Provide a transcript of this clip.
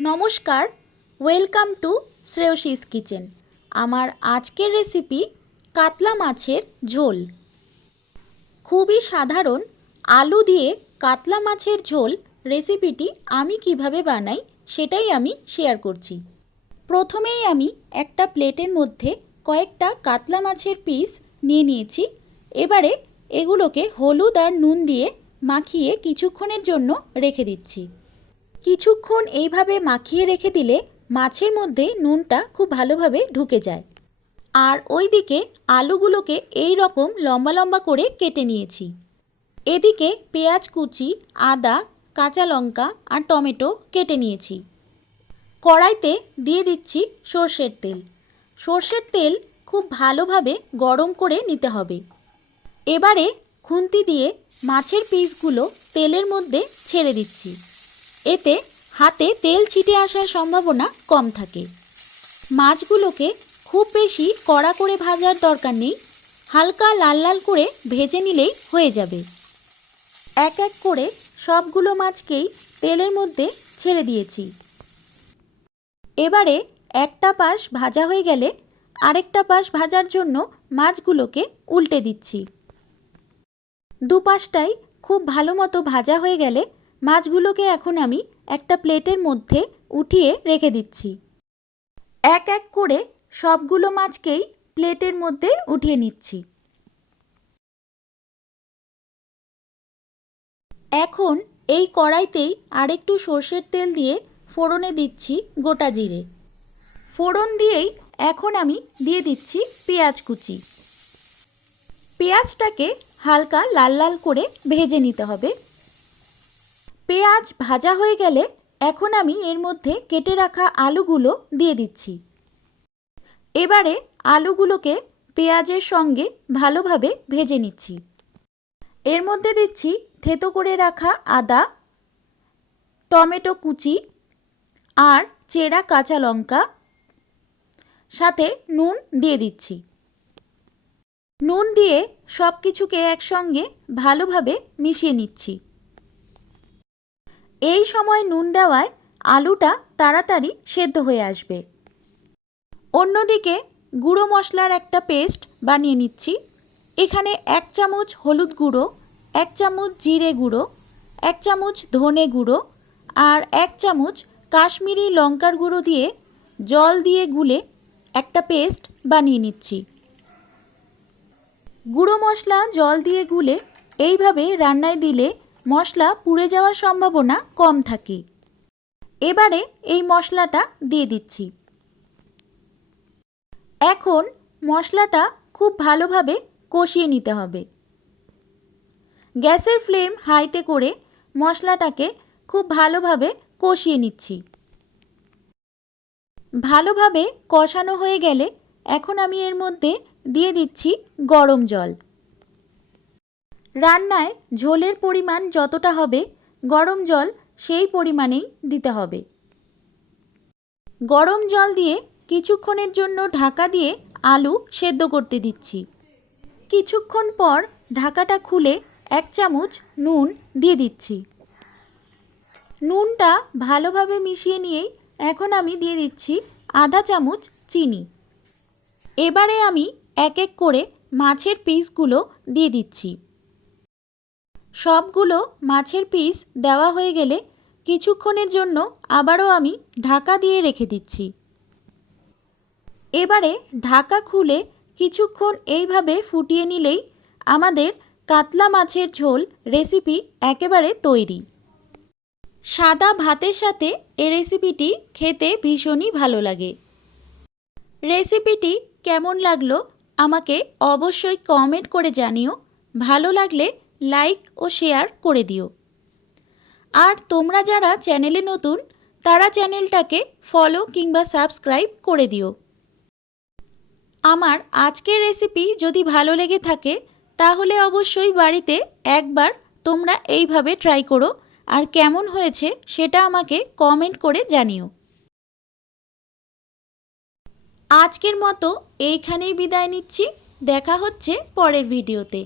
নমস্কার, welcome to শ্রেয়সীস kitchen. আমার আজকের রেসিপি কাতলা মাছের ঝোল। খুবই সাধারণ আলু দিয়ে কাতলা মাছের ঝোল রেসিপিটি আমি কিভাবে বানাই সেটাই আমি শেয়ার করছি। প্রথমেই আমি একটা প্লেটের মধ্যে কয়েকটা কাতলা মাছের পিস নিয়ে নিয়েছি। এবারে এগুলোকে হলুদ আর নুন দিয়ে মাখিয়ে কিছুক্ষণের জন্য রেখে দিচ্ছি। কিছুক্ষণ এইভাবে মাখিয়ে রেখে দিলে মাছের মধ্যে নুনটা খুব ভালোভাবে ঢুকে যায়। আর ওইদিকে আলুগুলোকে এই রকম লম্বা লম্বা করে কেটে নিয়েছি। এদিকে পেঁয়াজ কুচি, আদা, কাঁচা লঙ্কা আর টমেটো কেটে নিয়েছি। কড়াইতে দিয়ে দিচ্ছি সর্ষের তেল। সর্ষের তেল খুব ভালোভাবে গরম করে নিতে হবে। এবারে খুন্তি দিয়ে মাছের পিসগুলো তেলের মধ্যে ছেড়ে দিচ্ছি। এতে হাতে তেল ছিটে আসার সম্ভাবনা কম থাকে। মাছগুলোকে খুব বেশি কড়া করে ভাজার দরকার নেই, হালকা লাল লাল করে ভেজে নিলেই হয়ে যাবে। এক এক করে সবগুলো মাছকেই তেলের মধ্যে ছেড়ে দিয়েছি। এবারে একটা পাশ ভাজা হয়ে গেলে আরেকটা পাশ ভাজার জন্য মাছগুলোকে উল্টে দিচ্ছি। দুপাশটাই খুব ভালো মতো ভাজা হয়ে গেলে মাছগুলোকে এখন আমি একটা প্লেটের মধ্যে উঠিয়ে রেখে দিচ্ছি। এক এক করে সবগুলো মাছকেই প্লেটের মধ্যে উঠিয়ে নিচ্ছি। এখন এই কড়াইতেই আরেকটু সর্ষের তেল দিয়ে ফোড়নে দিচ্ছি গোটা জিরে। ফোড়ন দিয়েই এখন আমি দিয়ে দিচ্ছি পেঁয়াজ কুচি। পেঁয়াজটাকে হালকা লাল লাল করে ভেজে নিতে হবে। পেঁয়াজ ভাজা হয়ে গেলে এখন আমি এর মধ্যে কেটে রাখা আলুগুলো দিয়ে দিচ্ছি। এবারে আলুগুলোকে পেঁয়াজের সঙ্গে ভালোভাবে ভেজে নিচ্ছি। এর মধ্যে দিচ্ছি থেতো করে রাখা আদা, টমেটো কুচি আর চেরা কাঁচা লঙ্কা, সাথে নুন দিয়ে দিচ্ছি। নুন দিয়ে সব কিছুকে একসঙ্গে ভালোভাবে মিশিয়ে নিচ্ছি। এই সময় নুন দেওয়ায় আলুটা তাড়াতাড়ি সেদ্ধ হয়ে আসবে। অন্যদিকে গুঁড়ো মশলার একটা পেস্ট বানিয়ে নিচ্ছি। এখানে 1 চামচ হলুদ গুঁড়ো, 1 চামচ জিরে গুঁড়ো, 1 চামচ ধনে গুঁড়ো আর 1 চামচ কাশ্মীরি লঙ্কার গুঁড়ো দিয়ে জল দিয়ে গুলে একটা পেস্ট বানিয়ে নিচ্ছি। গুঁড়ো মশলা জল দিয়ে গুলে এইভাবে রান্নায় দিলে মশলা পুড়ে যাওয়ার সম্ভাবনা কম থাকে। এবারে এই মশলাটা দিয়ে দিচ্ছি। এখন মশলাটা খুব ভালোভাবে কষিয়ে নিতে হবে। গ্যাসের ফ্লেম হাইতে করে মশলাটাকে খুব ভালোভাবে কষিয়ে নিচ্ছি। ভালোভাবে কষানো হয়ে গেলে এখন আমি এর মধ্যে দিয়ে দিচ্ছি গরম জল। রান্নায় ঝোলের পরিমাণ যতটা হবে গরম জল সেই পরিমাণেই দিতে হবে। গরম জল দিয়ে কিছুক্ষণের জন্য ঢাকা দিয়ে আলু সেদ্ধ করতে দিচ্ছি। কিছুক্ষণ পর ঢাকাটা খুলে 1 চামচ নুন দিয়ে দিচ্ছি। নুনটা ভালোভাবে মিশিয়ে নিয়েই এখন আমি দিয়ে দিচ্ছি আধা চামচ চিনি। এবারে আমি এক এক করে মাছের পিসগুলো দিয়ে দিচ্ছি। সবগুলো মাছের পিস দেওয়া হয়ে গেলে কিছুক্ষণের জন্য আবারও আমি ঢাকা দিয়ে রেখে দিচ্ছি। এবারে ঢাকা খুলে কিছুক্ষণ এইভাবে ফুটিয়ে নিলেই আমাদের কাতলা মাছের ঝোল রেসিপি একেবারে তৈরি। সাদা ভাতের সাথে এই রেসিপিটি খেতে ভীষণই ভালো লাগে। রেসিপিটি কেমন লাগলো আমাকে অবশ্যই কমেন্ট করে জানিও। ভালো লাগলে লাইক ও শেয়ার করে দিও। আর তোমরা যারা চ্যানেলে নতুন তারা চ্যানেলটাকে ফলো কিংবা সাবস্ক্রাইব করে দিও। আমার আজকের রেসিপি যদি ভালো লেগে থাকে তাহলে অবশ্যই বাড়িতে একবার তোমরা এইভাবে ট্রাই করো আর কেমন হয়েছে সেটা আমাকে কমেন্ট করে জানিও। আজকের মতো এইখানেই বিদায় নিচ্ছি। দেখা হচ্ছে পরের ভিডিওতে।